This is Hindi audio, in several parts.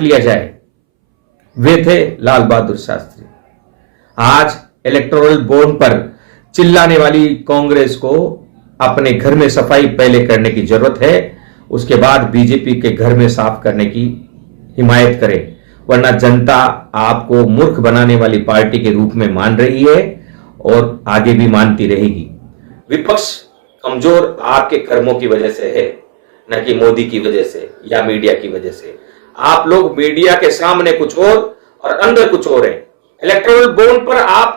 काट लिया जाए, वे थे लाल बहादुर शास्त्री। आज इलेक्टोरल बॉन्ड पर चिल्लाने वाली कांग्रेस को अपने घर में सफाई पहले करने की जरूरत है, उसके बाद बीजेपी के घर में साफ करने की हिमायत करे, वरना जनता आपको मूर्ख बनाने वाली पार्टी के रूप में मान रही है और आगे भी मानती रहेगी। विपक्ष कमजोर आपके कर्मों की वजह से है, न कि मोदी की वजह से या मीडिया की वजह से। आप लोग मीडिया के सामने कुछ और अंदर कुछ और है। इलेक्टोरल बॉन्ड पर आप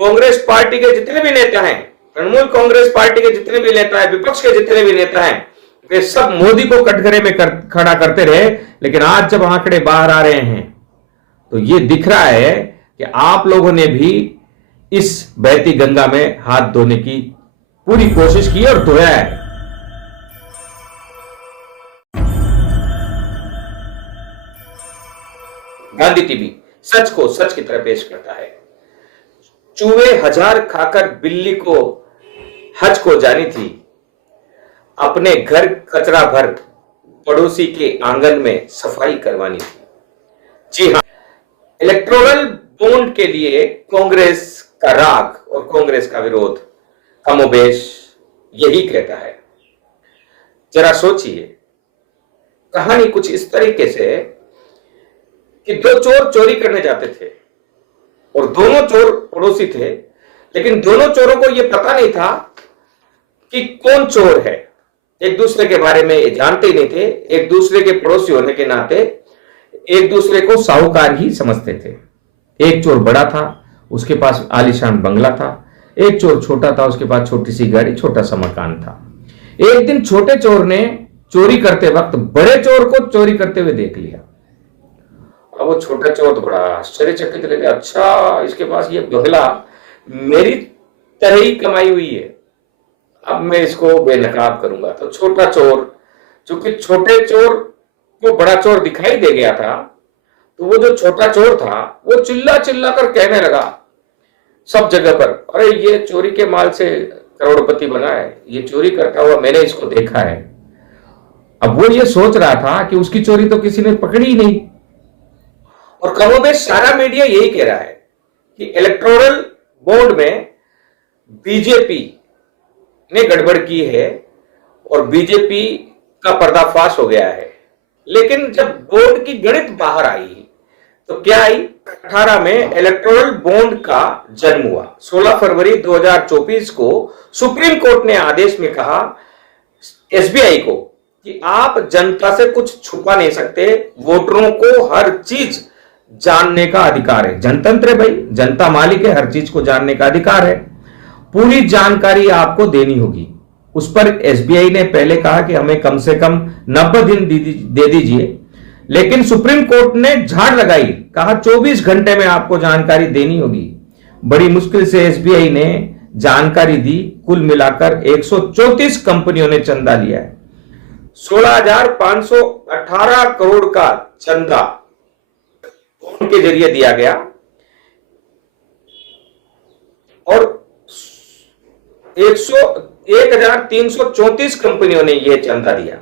कांग्रेस पार्टी के जितने भी नेता हैं, तृणमूल कांग्रेस पार्टी के जितने भी नेता हैं, विपक्ष के जितने भी नेता हैं, वे सब मोदी को कटघरे में खड़ा करते रहे। लेकिन आज जब आंकड़े बाहर आ रहे हैं तो यह दिख रहा है कि आप लोगों ने भी इस बहती गंगा में हाथ धोने की पूरी कोशिश की और धोया है। गांधी टीवी सच को सच की तरह पेश करता है। चूहे हजार खाकर बिल्ली को हज को जानी थी, अपने घर कचरा भर पड़ोसी के आंगन में सफाई करवानी थी। जी हां, इलेक्टोरल बॉन्ड के लिए कांग्रेस का राग और कांग्रेस का विरोध कमोबेश यही कहता है। जरा सोचिए, कहानी कुछ इस तरीके से कि दो चोर चोरी करने जाते थे और दोनों चोर पड़ोसी थे, लेकिन दोनों चोरों को यह पता नहीं था कि कौन चोर है। एक दूसरे के बारे में जानते ही नहीं थे, एक दूसरे के पड़ोसी होने के नाते एक दूसरे को साहूकार ही समझते थे। एक चोर बड़ा था, उसके पास आलीशान बंगला था, एक चोर छोटा था, उसके पास छोटी सी गाड़ी, छोटा सा मकान था। एक दिन छोटे चोर ने चोरी करते वक्त बड़े चोर को चोरी करते हुए देख लिया। अब वो छोटा चोर तो बड़ा आश्चर्यचकित रह गया, अच्छा इसके पास ये बंगला मेरी तरह ही कमाई हुई है, अब मैं इसको बेनकाब करूंगा। तो छोटा चोर, चूंकि छोटे चोर को बड़ा चोर दिखाई दे गया था, तो वो जो छोटा चोर था वो चिल्ला चिल्ला कर कहने लगा सब जगह पर, अरे ये चोरी के माल से करोड़पति बना है, ये चोरी करता हुआ मैंने इसको देखा है। अब वो ये सोच रहा था कि उसकी चोरी तो किसी ने पकड़ी ही नहीं। और कमोबेश सारा मीडिया यही कह रहा है कि इलेक्टोरल बॉन्ड में बीजेपी ने गड़बड़ की है और बीजेपी का पर्दाफाश हो गया है। लेकिन जब बॉन्ड की गणित बाहर आई तो क्या आई? 18 में इलेक्टोरल बॉन्ड का जन्म हुआ। 16 फरवरी 2024 को सुप्रीम कोर्ट ने आदेश में कहा एसबीआई को कि आप जनता से कुछ छुपा नहीं सकते, वोटरों को हर चीज जानने का अधिकार है। जनतंत्र है भाई, जनता मालिक है, हर चीज को जानने का अधिकार है, पूरी जानकारी आपको देनी होगी। उस पर एसबीआई ने पहले कहा कि हमें कम से कम 90 दिन दे दीजिए, लेकिन सुप्रीम कोर्ट ने झाड़ लगाई, कहा 24 घंटे में आपको जानकारी देनी होगी। बड़ी मुश्किल से एसबीआई ने जानकारी दी। कुल मिलाकर 134 कंपनियों ने चंदा लिया है। 16,518 करोड़ का चंदा बॉन्ड के जरिए दिया गया और 1,334 कंपनियों ने यह चंदा दिया।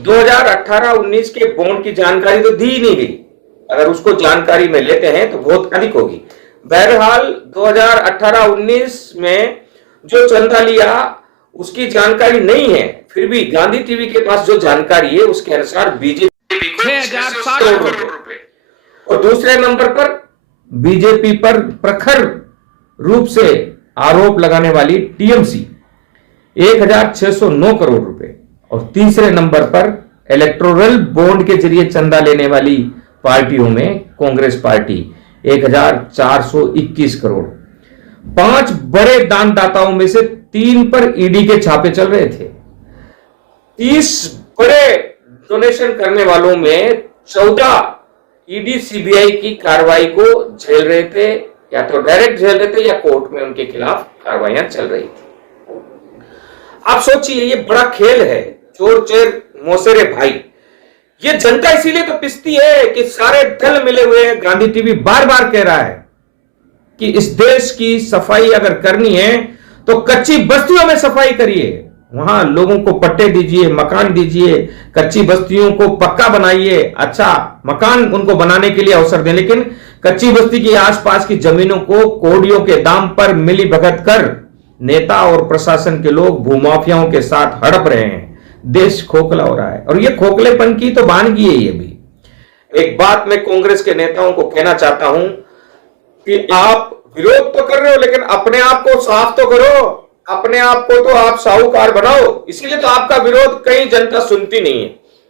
2018-19 के बॉन्ड की जानकारी तो दी ही नहीं गई, अगर उसको जानकारी में लेते हैं तो बहुत अधिक होगी। बहरहाल 2018-19 में जो चंदा लिया उसकी जानकारी नहीं है, फिर भी गांधी टीवी के पास जो जानकारी है उसके अनुसार बीजेपी को 6,060 करोड़ रुपए। और दूसरे नंबर पर बीजेपी पर प्रखर रूप से आरोप लगाने वाली टीएमसी 1,609 करोड़ रुपए। और तीसरे नंबर पर इलेक्टोरल बॉन्ड के जरिए चंदा लेने वाली पार्टियों में कांग्रेस पार्टी 1,421 करोड़। 5 बड़े दानदाताओं में से 3 पर ईडी के छापे चल रहे थे। 30 बड़े डोनेशन करने वालों में 14 ईडी सीबीआई की कार्रवाई को झेल रहे थे, या तो डायरेक्ट झेल रहे थे या कोर्ट में उनके खिलाफ कार्रवाइयां चल रही थी। आप सोचिए, ये बड़ा खेल है, चोर चोर मौसेरे भाई। ये जनता इसीलिए तो पिसती है कि सारे दल मिले हुए हैं। गांधी टीवी बार बार कह रहा है कि इस देश की सफाई अगर करनी है तो कच्ची बस्तियों में सफाई करिए, वहां लोगों को पट्टे दीजिए, मकान दीजिए, कच्ची बस्तियों को पक्का बनाइए, अच्छा मकान उनको बनाने के लिए अवसर दें, लेकिन कच्ची बस्ती के आसपास की जमीनों को कौड़ियों के दाम पर मिली भगत कर नेता और प्रशासन के लोग भूमाफियाओं के साथ हड़प रहे हैं। देश खोखला हो रहा है और ये खोखलेपन की तो वानगी है। ये भी एक बात मैं कांग्रेस के नेताओं को कहना चाहता हूं कि आप विरोध तो कर रहे हो, लेकिन अपने आप को साफ तो करो, अपने आप को तो आप साहूकार बनाओ। इसीलिए तो आपका विरोध कहीं जनता सुनती नहीं है,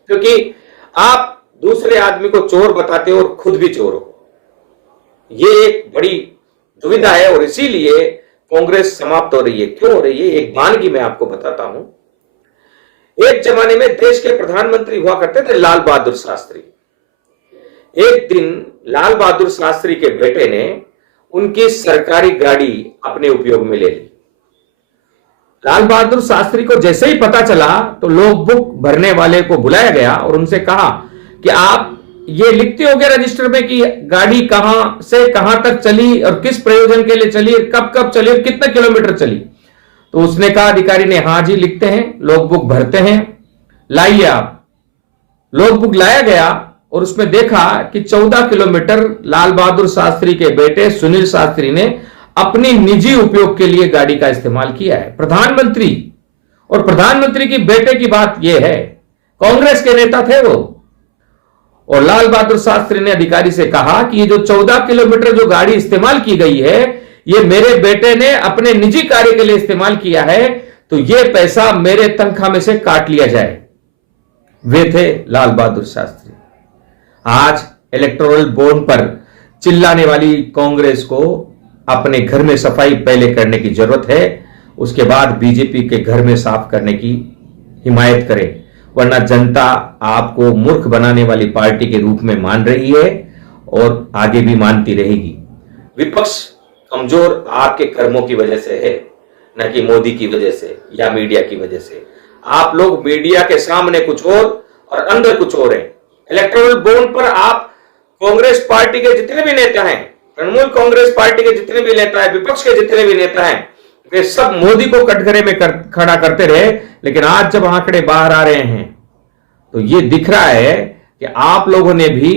क्योंकि आप दूसरे आदमी को चोर बताते हो और खुद भी चोर हो। ये एक बड़ी दुविधा है और इसीलिए कांग्रेस समाप्त हो रही है। क्यों हो रही है? एक वानगी मैं आपको बताता हूं। एक जमाने में देश के प्रधानमंत्री हुआ करते थे लाल बहादुर शास्त्री। एक दिन लाल बहादुर शास्त्री के बेटे ने उनकी सरकारी गाड़ी अपने उपयोग में ले ली। लाल बहादुर शास्त्री को जैसे ही पता चला तो लॉग बुक भरने वाले को बुलाया गया और उनसे कहा कि आप ये लिखते हो गया रजिस्टर में कि गाड़ी कहां से कहां तक चली और किस प्रयोजन के लिए चली, कब कब चली और कितने किलोमीटर चली। तो उसने कहा, अधिकारी ने, हाँ जी लिखते हैं, लॉग बुक भरते हैं, लाइए आप। लॉग बुक लाया गया और उसमें देखा कि 14 किलोमीटर लाल बहादुर शास्त्री के बेटे सुनील शास्त्री ने अपनी निजी उपयोग के लिए गाड़ी का इस्तेमाल किया है। प्रधानमंत्री और प्रधानमंत्री की बेटे की बात यह है, कांग्रेस के नेता थे वो। और लाल बहादुर शास्त्री ने अधिकारी से कहा कि ये जो 14 किलोमीटर जो गाड़ी इस्तेमाल की गई है, ये मेरे बेटे ने अपने निजी कार्य के लिए इस्तेमाल किया है, तो ये पैसा मेरे तनख्वाह में से काट लिया जाए। वे थे लाल बहादुर शास्त्री। आज इलेक्टोरल बॉन्ड पर चिल्लाने वाली कांग्रेस को अपने घर में सफाई पहले करने की जरूरत है, उसके बाद बीजेपी के घर में साफ करने की हिमायत करे, वरना जनता आपको मूर्ख बनाने वाली पार्टी के रूप में मान रही है और आगे भी मानती रहेगी। विपक्ष कमजोर आपके कर्मों की वजह से है, न कि मोदी की वजह से या मीडिया की वजह से। आप लोग मीडिया के सामने कुछ और अंदर कुछ और है। इलेक्टोरल बॉन्ड पर आप कांग्रेस पार्टी के जितने भी नेता हैं, तृणमूल कांग्रेस पार्टी के जितने भी नेता हैं, विपक्ष के जितने भी नेता हैं, वे सब मोदी को कटघरे में खड़ा करते रहे। लेकिन आज जब आंकड़े बाहर आ रहे हैं तो यह दिख रहा है कि आप लोगों ने भी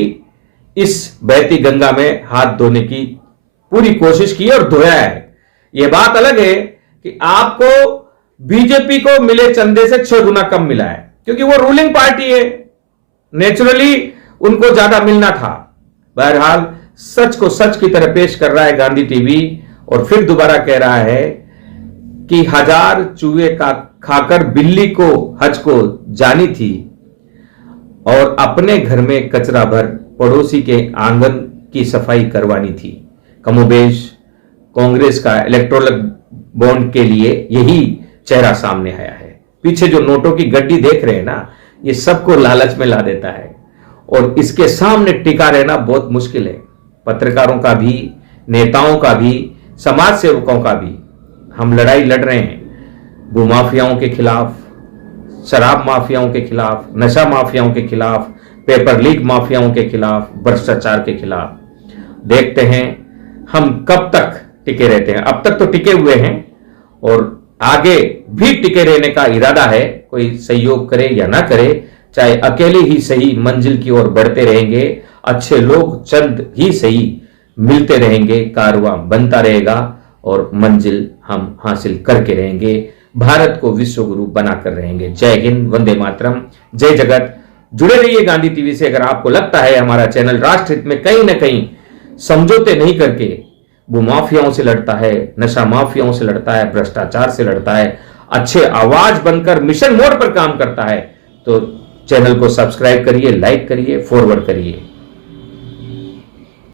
इस बहती गंगा में हाथ धोने की पूरी कोशिश की और धोया है। यह बात अलग है कि आपको बीजेपी को मिले चंदे से 6 गुना कम मिला है, क्योंकि वो रूलिंग पार्टी है, नेचुरली उनको ज्यादा मिलना था। बहरहाल सच को सच की तरह पेश कर रहा है गांधी टीवी और फिर दोबारा कह रहा है कि 1000 चूहे का खाकर बिल्ली को हज को जानी थी और अपने घर में कचरा भर पड़ोसी के आंगन की सफाई करवानी थी। कमोबेश कांग्रेस का इलेक्टोरल बॉन्ड के लिए यही चेहरा सामने आया है। पीछे जो नोटों की गड्डी देख रहे हैं ना, ये सबको लालच में ला देता है और इसके सामने टिका रहना बहुत मुश्किल है। पत्रकारों का भी, नेताओं का भी, समाज सेवकों का भी हम लड़ाई लड़ रहे हैं भूमाफियाओं के खिलाफ, शराब माफियाओं के खिलाफ, नशा माफियाओं के खिलाफ, पेपर लीक माफियाओं के खिलाफ, भ्रष्टाचार के खिलाफ। देखते हैं हम कब तक टिके रहते हैं। अब तक तो टिके हुए हैं और आगे भी टिके रहने का इरादा है। कोई सहयोग करे या ना करे, चाहे अकेले ही सही मंजिल की ओर बढ़ते रहेंगे। अच्छे लोग चंद ही सही मिलते रहेंगे, कारवां बनता रहेगा और मंजिल हम हासिल करके रहेंगे। भारत को विश्व गुरु बनाकर रहेंगे। जय हिंद, वंदे मातरम, जय जगत। जुड़े रहिए गांधी टीवी से। अगर आपको लगता है हमारा चैनल राष्ट्र हित में कहीं ना कहीं समझौते नहीं करके भूमाफियाओं से लड़ता है, नशा माफियाओं से लड़ता है, भ्रष्टाचार से लड़ता है, अच्छे आवाज बनकर मिशन मोड पर काम करता है, तो चैनल को सब्सक्राइब करिए, लाइक करिए, फॉरवर्ड करिए।